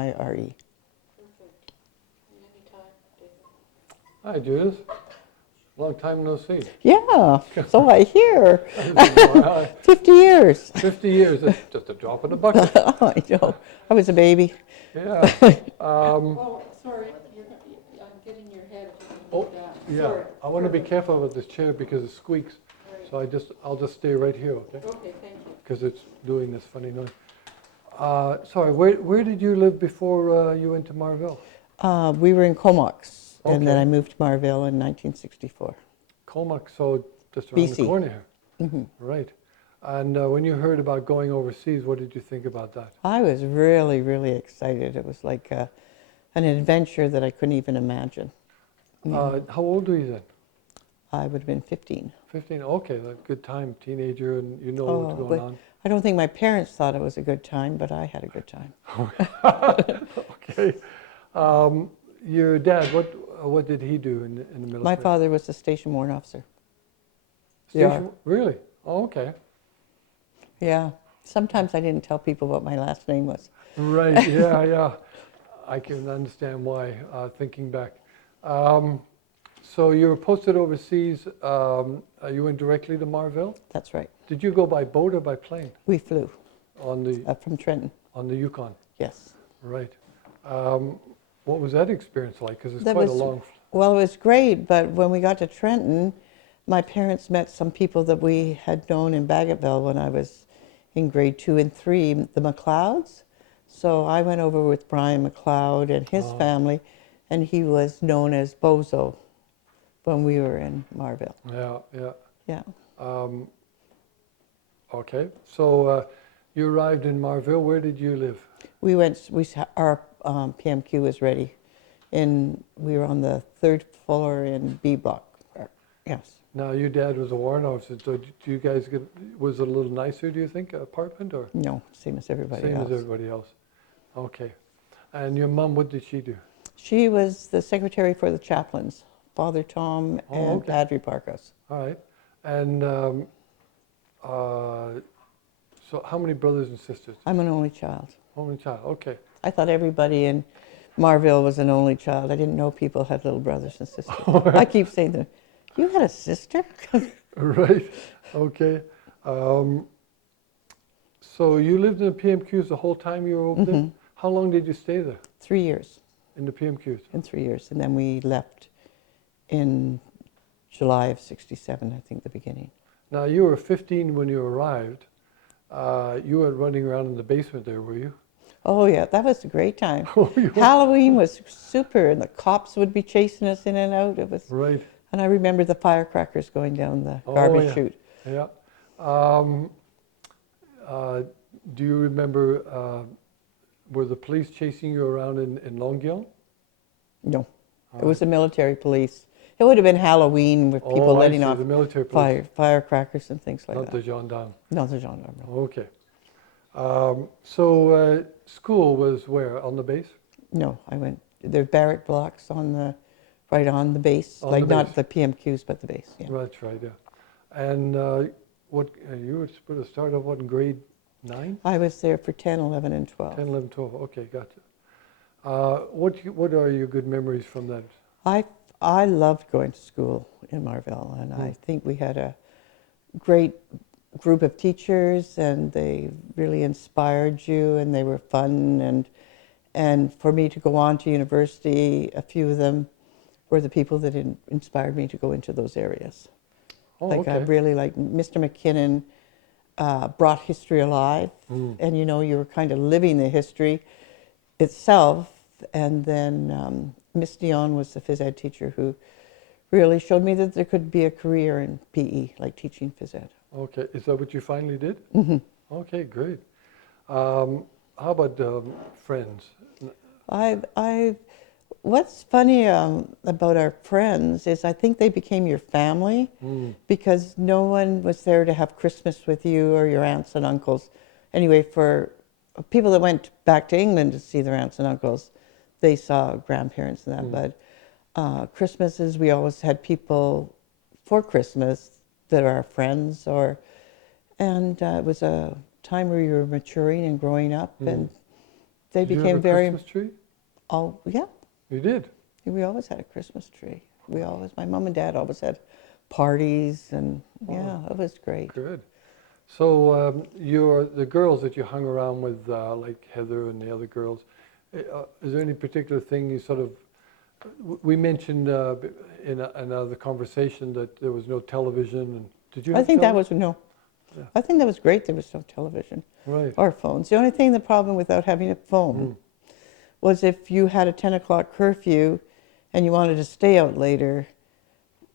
I-R-E. Perfect. Anytime, David. Hi, Judith. Long time no see. Yeah, so I hear. Wow, 50 years. 50 years, that's just a drop in the bucket. I know. I was a baby. Yeah. Oh, sorry, I'm getting your head if you can Oh, move that. yeah. Sorry. I want to be careful with this chair because it squeaks. Right. So I'll just stay right here, okay? Okay, thank you. Because it's doing this funny noise. Sorry, where did you live before you went to Marville? We were in Comox, and then Okay. I moved to Marville in 1964. Comox, so just around the BC. corner here. Hmm. Right. And when you heard about going overseas, what did you think about that? I was really, really excited. It was like an adventure that I couldn't even imagine. How old were you then? I would have been 15. 15, okay, that's a good time, teenager, and you know what's but going on. I don't think my parents thought it was a good time, but I had a good time. Okay. Your dad, what did he do in the military? My father was a station warrant officer. Station, really? Oh, okay. Yeah. Sometimes I didn't tell people what my last name was. Right, yeah. I can understand why, thinking back. So you were posted overseas, you went directly to Marville? That's right. Did you go by boat or by plane? We flew On the from Trenton. Yukon? Yes. Right. What was that experience like? Because it's That quite a was- long... Well, it was great, but when we got to Trenton, my parents met some people that we had known in Bagotville when I was in grade 2 and 3, the McLeods. So I went over with Brian McLeod and his family, and he was known as Bozo when we were in Marville. Yeah. Yeah. Okay. So you arrived in Marville. Where did you live? Our PMQ was ready, and we were on the 3rd floor in B block. Yes. Now, your dad was a warrant officer, so do you guys was it a little nicer, do you think, apartment, or? No, same as everybody Same else. as everybody else. Okay. And your mom, what did she do? She was the secretary for the chaplains, Father Tom Oh, and okay. Padre Parkos. All right. And so how many brothers and sisters? I'm an only child. Only child, okay. I thought everybody in Marville was an only child. I didn't know people had little brothers and sisters. I keep saying to them, you had a sister? Right, okay. So you lived in the PMQs the whole time you were over there? How long did you stay there 3 years. in the PMQs? In 3 years. And then we left in July of 67, I think, the beginning. Now, you were 15 when you arrived. You were running around in the basement there, were you? Oh, yeah, that was a great time. Oh, you were? Halloween was super, and the cops would be chasing us in and out. It was, Right, and I remember the firecrackers going down the Oh, garbage yeah. chute. yeah. Do you remember, were the police chasing you around in Longueuil? No, it was the military police. It would have been Halloween with people I letting see, off the military police, firecrackers and things like not that. the gendarmes. No, the gendarme. No. Okay. So school was where, on the base? No, I went. There are barrack blocks on the, right on the base, On like the not base. the PMQs, but the base. Yeah. That's right, yeah. And what, you were supposed to start off, what, in grade 9? I was there for 10, 11, and 12. 10, 11, 12, okay, gotcha. What are your good memories from that? I loved going to school in Marville, and I think we had a great group of teachers, and they really inspired you, and they were fun, and for me to go on to university, a few of them were the people that inspired me to go into those areas. Oh, Like okay. I really like Mr. McKinnon brought history alive, and you know, you were kind of living the history itself. And then Miss Dion was the phys ed teacher who really showed me that there could be a career in PE, like teaching phys ed. Okay, is that what you finally did? Mm-hmm. Okay, great. How about friends? What's funny about our friends is I think they became your family because no one was there to have Christmas with you or your aunts and uncles. Anyway, for people that went back to England to see their aunts and uncles, they saw grandparents and that. But Christmases, we always had people for Christmas that are our friends, and it was a time where you were maturing and growing up, they Did you became have a very, Christmas tree? oh, yeah, You did? we always had a Christmas tree. My mom and dad always had parties, and yeah, it was great. Good. So the girls that you hung around with, like Heather and the other girls, is there any particular thing you sort of, we mentioned in another conversation that there was no television, and did you I have think that television? was, no, Yeah. I think that was great there was no television Right. or phones. The only thing, the problem without having a phone was if you had a 10 o'clock curfew and you wanted to stay out later,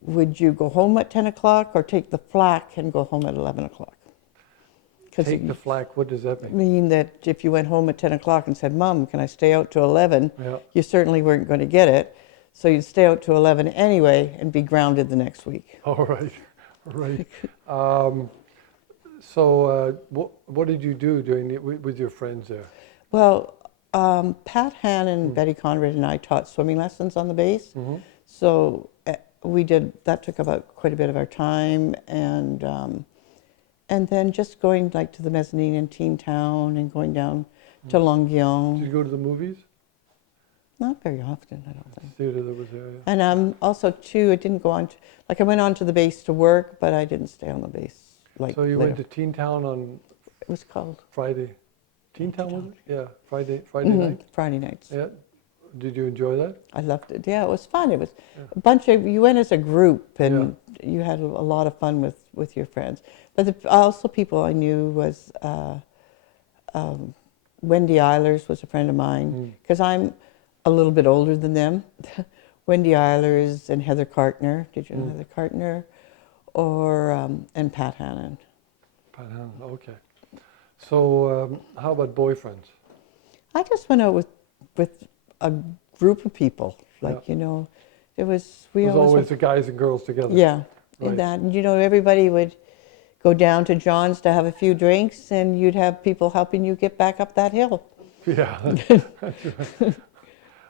would you go home at 10 o'clock or take the flak and go home at 11 o'clock? Take the It flak, what does that mean? mean that if you went home at 10 o'clock and said, Mom, can I stay out to 11? Yeah. You certainly weren't going to get it. So you'd stay out to 11 anyway and be grounded the next week. All right. Right. So what did you do with your friends there? Well, Pat Hannon, Betty Conrad, and I taught swimming lessons on the base. Mm-hmm. So we did, that took about quite a bit of our time. And then just going like to the mezzanine in Teen Town and going down to Did you Longuyon. go to the movies? Not very often, I don't think. Theater that was there, yeah. And also too, I didn't go on, like I went on to the base to work, but I didn't stay on the base. Like So you later. went to Teen Town on It was called Friday. Teen Town, was it? Yeah, Friday night. Friday nights. Yeah. Did you enjoy that? I loved it. Yeah, it was fun. It was a bunch of, you went as a group and you had a lot of fun with your friends. But also people I knew was, Wendy Eilers was a friend of mine, because I'm a little bit older than them. Wendy Eilers and Heather Cartner. Did you know Heather Cartner? Or, and Pat Hannon. Pat Hannon, okay. So how about boyfriends? I just went out with a group of people. Like, you know, it was, It was always the guys and girls together. yeah, Right. and that, you know, everybody would go down to John's to have a few drinks, and you'd have people helping you get back up that hill. Yeah, that's right.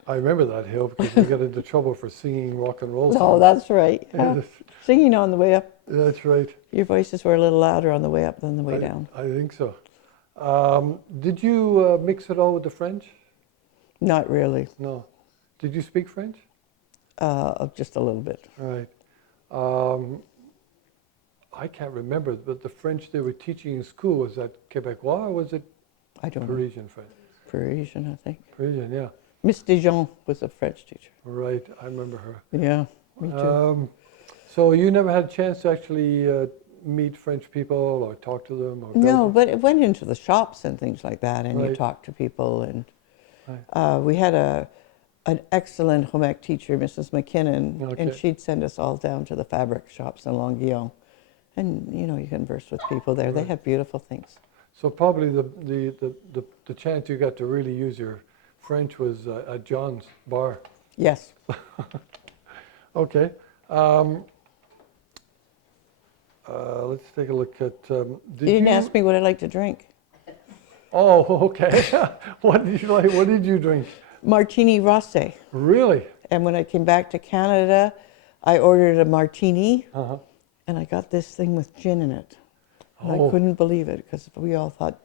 I remember that hill because we got into trouble for singing rock and roll songs. Oh, that's right. Yeah, Singing on the way up. that's right. Your voices were a little louder on the way up than the way down. I think so. Did you mix it all with the French? Not really, No. Did you speak French? just a little bit. Right. I can't remember, but the French they were teaching in school, was that Quebecois or was it I don't know. Parisian French? Parisian, I think. Parisian, yeah. Miss Dijon was a French teacher. Right, I remember her. Yeah, me too. So you never had a chance to actually meet French people or talk to them? Or No, but it went into the shops and things like that, and you Right. talked to people. And Right. we had an excellent home ec teacher, Mrs. McKinnon, Okay. and she'd send us all down to the fabric shops in Longuyon. And, you know, you converse with people there. They Right. have beautiful things. So probably the chance you got to really use your French was at John's bar. Yes. Okay. Let's take a look at. You didn't ask me what I like to drink. Oh, okay. What did you like? What did you drink? Martini Rosé. Really? And when I came back to Canada, I ordered a martini, Uh-huh. and I got this thing with gin in it. And Oh. I couldn't believe it, because we all thought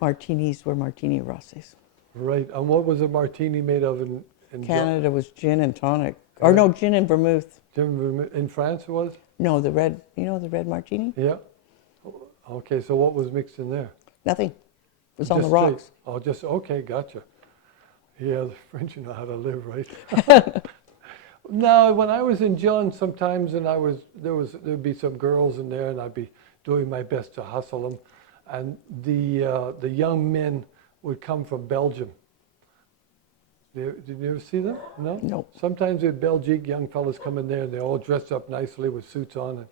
martinis were Martini Rosés. Right. And what was a martini made of in Canada was gin and tonic. Or no, gin and vermouth. In France it was? No, the red, you know, the red martini? Yeah. Okay, so what was mixed in there? Nothing. It was on the Just straight- rocks. Oh, just, okay, gotcha. Yeah, the French know how to live, right? No, when I was in John sometimes, and there'd be some girls in there, and I'd be doing my best to hustle them, and the young men would come from Belgium. Did you ever see them? No? No. Sometimes the Belgique young fellas come in there, and they're all dressed up nicely with suits on, and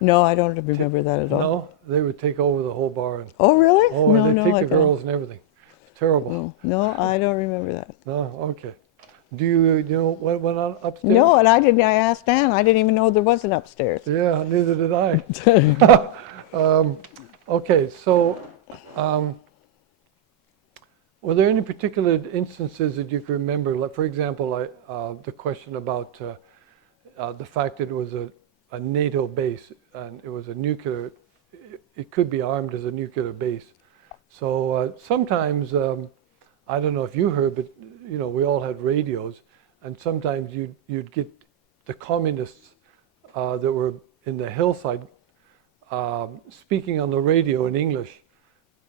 No, I don't remember that at all. no, they would take over the whole bar, and Oh, really? oh, no, and no, they'd I take the don't. girls and everything. It's terrible. No, no, I don't remember that. No, okay. Do you know what went on upstairs? No, and I didn't. I asked Ann. I didn't even know there was an upstairs. Yeah, neither did I. Okay, so were there any particular instances that you can remember? Like, for example, the question about the fact that it was a NATO base and it was a nuclear, it could be armed as a nuclear base. So sometimes I don't know if you heard, but you know, we all had radios, and sometimes you'd get the communists that were in the hillside speaking on the radio in English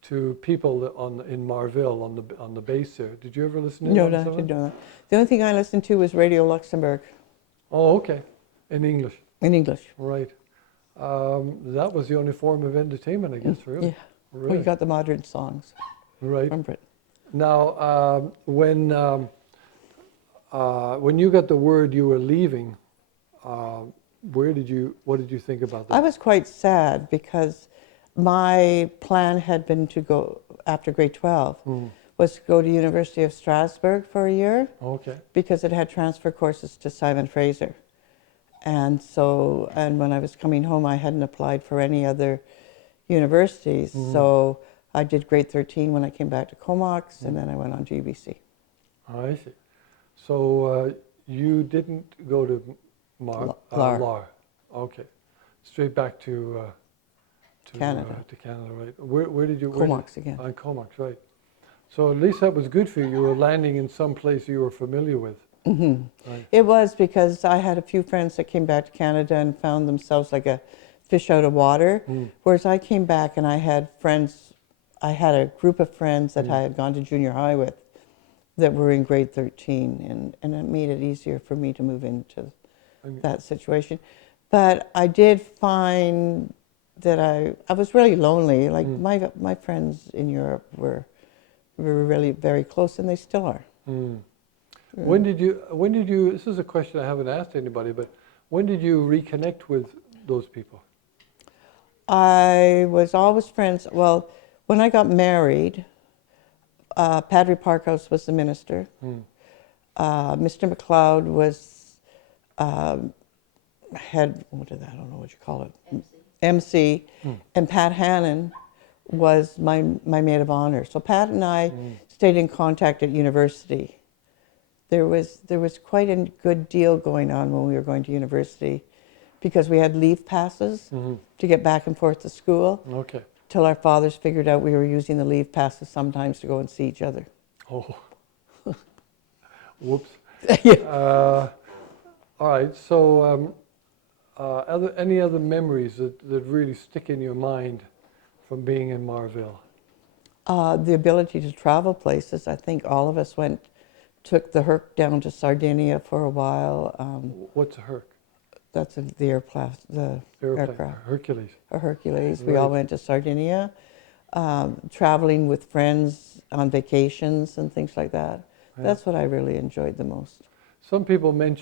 to people in Marville on the base there. Did you ever listen to No, that? I didn't know that. The only thing I listened to was Radio Luxembourg Oh, okay, in English, in English. right. That was the only form of entertainment, I guess, really. Yeah. Really. We got the modern songs Right. from Britain. Now, when you got the word you were leaving, what did you think about that? I was quite sad because my plan had been to go, after grade 12, was to go to University of Strasbourg for a year Okay. because it had transfer courses to Simon Fraser. And so, and when I was coming home, I hadn't applied for any other universities. So I did grade 13 when I came back to Comox, and then I went on GBC. I see. So you didn't go to Lar. Okay. Straight back to Canada. To Canada, right? Where did you? Comox again. On Comox, right. So at least that was good for you. You were landing in some place you were familiar with. Right. It was because I had a few friends that came back to Canada and found themselves like a fish out of water. Whereas I came back and I had friends, I had a group of friends that I had gone to junior high with that were in grade 13, and it made it easier for me to move into that situation. But I did find that I was really lonely. Like my friends in Europe were really very close, and they still are. When did you, this is a question I haven't asked anybody, but when did you reconnect with those people? I was always friends. Well, when I got married, Padre Parkhouse was the minister. Mr. McLeod was head, I don't know what you call it, MC. And Pat Hannon was my maid of honor. So Pat and I stayed in contact at university. There was quite a good deal going on when we were going to university because we had leave passes to get back and forth to school. Okay. Till our fathers figured out we were using the leave passes sometimes to go and see each other. Oh. Whoops. Yeah. All right. So, any other memories that really stick in your mind from being in Marville? The ability to travel places. I think all of us took the Herc down to Sardinia for a while. What's a Herc? That's the aircraft. Hercules. A Hercules. We all went to Sardinia, traveling with friends on vacations and things like that. Yeah. That's what I really enjoyed the most. Some people mention